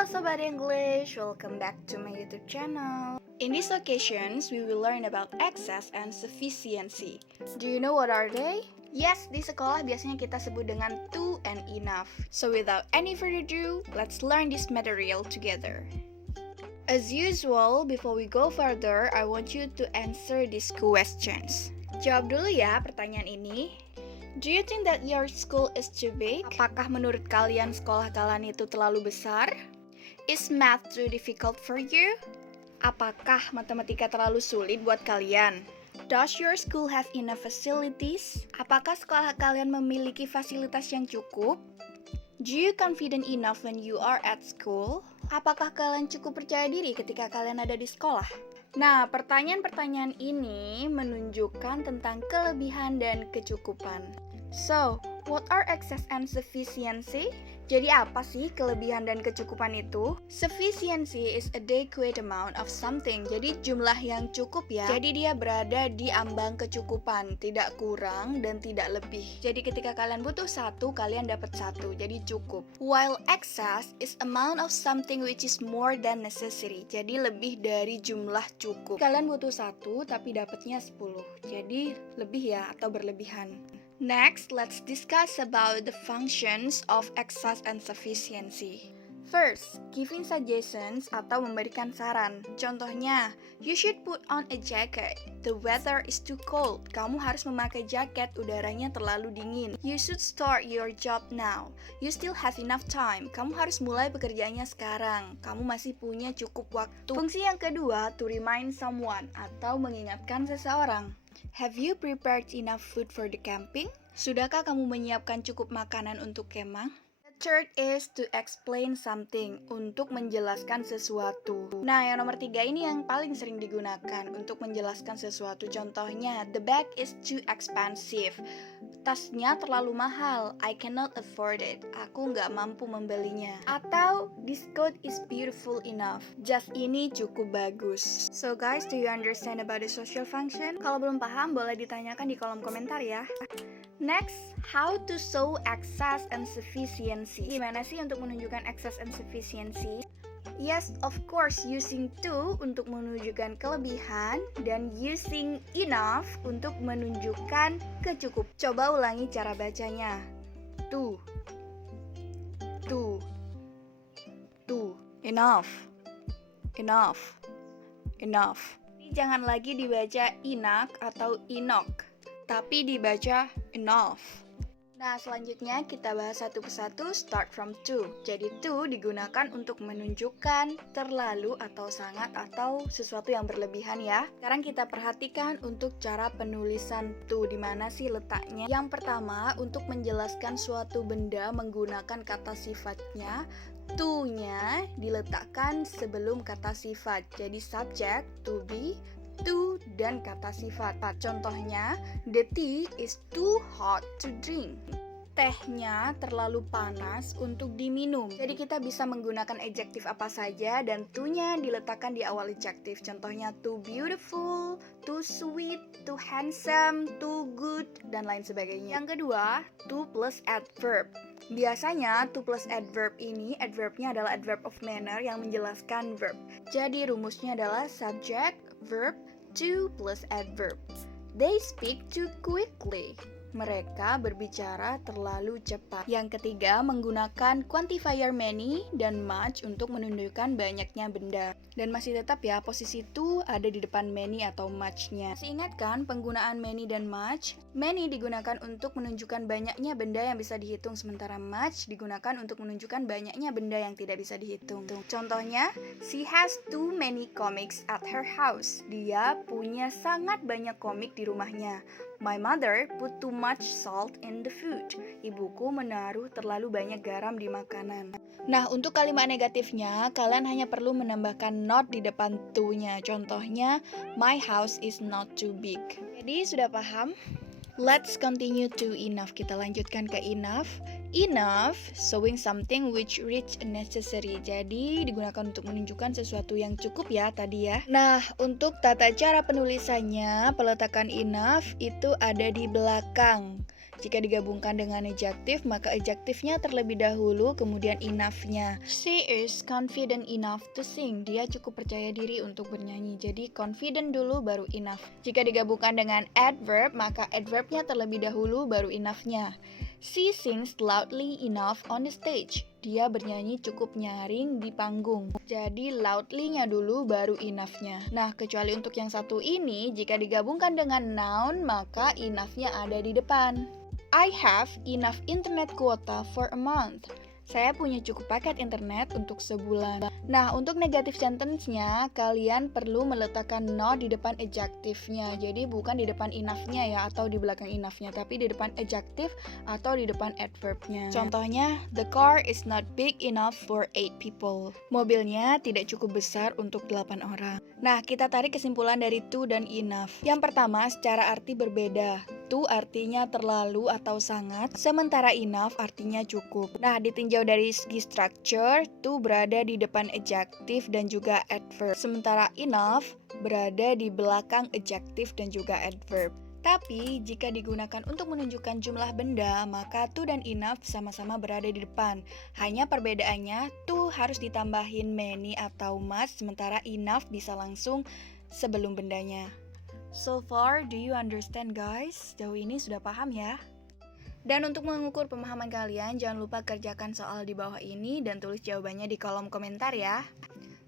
Halo Sobat English, welcome back to my YouTube channel. In these occasions, we will learn about excess and sufficiency. Do you know what are they? Yes, di sekolah biasanya kita sebut dengan to and enough. So without any further ado, let's learn this material together. As usual, before we go further, I want you to answer these questions. Jawab dulu ya pertanyaan ini. Do you think that your school is too big? Apakah menurut kalian sekolah kalian itu terlalu besar? Is math too difficult for you? Apakah matematika terlalu sulit buat kalian? Does your school have enough facilities? Apakah sekolah kalian memiliki fasilitas yang cukup? Do you confident enough when you are at school? Apakah kalian cukup percaya diri ketika kalian ada di sekolah? Nah, pertanyaan-pertanyaan ini menunjukkan tentang kelebihan dan kecukupan. So, what are excess and sufficiency? Jadi apa sih kelebihan dan kecukupan itu? Sufficiency is adequate amount of something. Jadi jumlah yang cukup ya. Jadi dia berada di ambang kecukupan, tidak kurang dan tidak lebih. Jadi ketika kalian butuh satu, kalian dapat satu. Jadi cukup. While excess is amount of something which is more than necessary. Jadi lebih dari jumlah cukup. Kalian butuh satu tapi dapatnya 10. Jadi lebih ya atau berlebihan. Next, let's discuss about the functions of excess and sufficiency. First, giving suggestions atau memberikan saran. Contohnya, you should put on a jacket. The weather is too cold. Kamu harus memakai jaket, udaranya terlalu dingin. You should start your job now. You still have enough time. Kamu harus mulai pekerjaannya sekarang. Kamu masih punya cukup waktu. Fungsi yang kedua, to remind someone atau mengingatkan seseorang. Have you prepared enough food for the camping? Sudahkah kamu menyiapkan cukup makanan untuk kemah? The third is to explain something, untuk menjelaskan sesuatu. Nah, yang nomor 3 ini yang paling sering digunakan untuk menjelaskan sesuatu. Contohnya, the bag is too expensive. Tasnya terlalu mahal. I cannot afford it. Aku nggak mampu membelinya. Atau, this coat is beautiful enough. Jas ini cukup bagus. So guys, do you understand about the social function? Kalau belum paham, boleh ditanyakan di kolom komentar ya. Next, how to show excess and sufficiency. Gimana sih untuk menunjukkan excess and sufficiency? Yes, of course, using to untuk menunjukkan kelebihan dan using enough untuk menunjukkan kecukup. Coba ulangi cara bacanya. To, enough, enough. Jangan lagi dibaca inak atau inok, tapi dibaca enough. Nah, selanjutnya kita bahas satu persatu, start from to. Jadi to digunakan untuk menunjukkan terlalu atau sangat atau sesuatu yang berlebihan ya. Sekarang kita perhatikan untuk cara penulisan to, di mana sih letaknya. Yang pertama, untuk menjelaskan suatu benda menggunakan kata sifatnya, to-nya diletakkan sebelum kata sifat. Jadi subject, to be, to, dan kata sifat. Contohnya, the tea is too hot to drink. Tehnya terlalu panas untuk diminum. Jadi kita bisa menggunakan adjektif apa saja dan to-nya diletakkan di awal adjektif. Contohnya too beautiful, too sweet, too handsome, too good, dan lain sebagainya. Yang kedua, to plus adverb. Biasanya to plus adverb ini, adverbnya adalah adverb of manner yang menjelaskan verb. Jadi rumusnya adalah subject, verb, to plus adverb. They speak too quickly. Mereka berbicara terlalu cepat. Yang ketiga, menggunakan quantifier many dan much untuk menunjukkan banyaknya benda. Dan masih tetap ya, posisi to ada di depan many atau much-nya. Masih ingat kan penggunaan many dan much? Many digunakan untuk menunjukkan banyaknya benda yang bisa dihitung, sementara much digunakan untuk menunjukkan banyaknya benda yang tidak bisa dihitung. Contohnya, she has too many comics at her house. Dia punya sangat banyak komik di rumahnya. My mother put too much salt in the food. Ibuku menaruh terlalu banyak garam di makanan. Nah, untuk kalimat negatifnya, kalian hanya perlu menambahkan not di depan to-nya. Contohnya, my house is not too big. Jadi, sudah paham? Let's continue to enough. Kita lanjutkan ke enough. Enough, showing something which reach necessary. Jadi digunakan untuk menunjukkan sesuatu yang cukup ya tadi ya. Nah, untuk tata cara penulisannya, peletakan enough itu ada di belakang. Jika digabungkan dengan adjective, maka adjectivenya terlebih dahulu, kemudian enough-nya. She is confident enough to sing. Dia cukup percaya diri untuk bernyanyi. Jadi confident dulu baru enough. Jika digabungkan dengan adverb, maka adverb-nya terlebih dahulu baru enough-nya. She sings loudly enough on the stage. Dia bernyanyi cukup nyaring di panggung. Jadi loudly-nya dulu baru enough-nya. Nah, kecuali untuk yang satu ini, jika digabungkan dengan noun, maka enough-nya ada di depan. I have enough internet quota for a month. Saya punya cukup paket internet untuk sebulan. Nah, untuk negative sentence-nya, kalian perlu meletakkan not di depan adjective-nya. Jadi bukan di depan enough-nya ya, atau di belakang enough-nya, tapi di depan adjective atau di depan adverb-nya. Contohnya, the car is not big enough for 8 people. Mobilnya tidak cukup besar untuk 8 orang. Nah, kita tarik kesimpulan dari to dan enough. Yang pertama, secara arti berbeda. To artinya terlalu atau sangat, sementara enough artinya cukup. Nah, ditinjau dari segi structure, to berada di depan adjective dan juga adverb, sementara enough berada di belakang adjective dan juga adverb. Tapi, jika digunakan untuk menunjukkan jumlah benda, maka to dan enough sama-sama berada di depan. Hanya perbedaannya, to harus ditambahin many atau much, sementara enough bisa langsung sebelum bendanya. So far, do you understand guys? Sejauh ini sudah paham ya? Dan untuk mengukur pemahaman kalian, jangan lupa kerjakan soal di bawah ini dan tulis jawabannya di kolom komentar ya.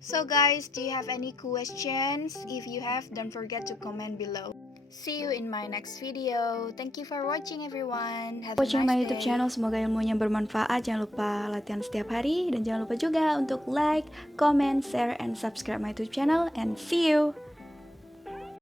So guys, do you have any questions? If you have, don't forget to comment below. See you in my next video. Thank you for watching everyone. Have a nice day. My YouTube channel, semoga ilmunya bermanfaat. Jangan lupa latihan setiap hari dan jangan lupa juga untuk like, comment, share, and subscribe my YouTube channel. And see you.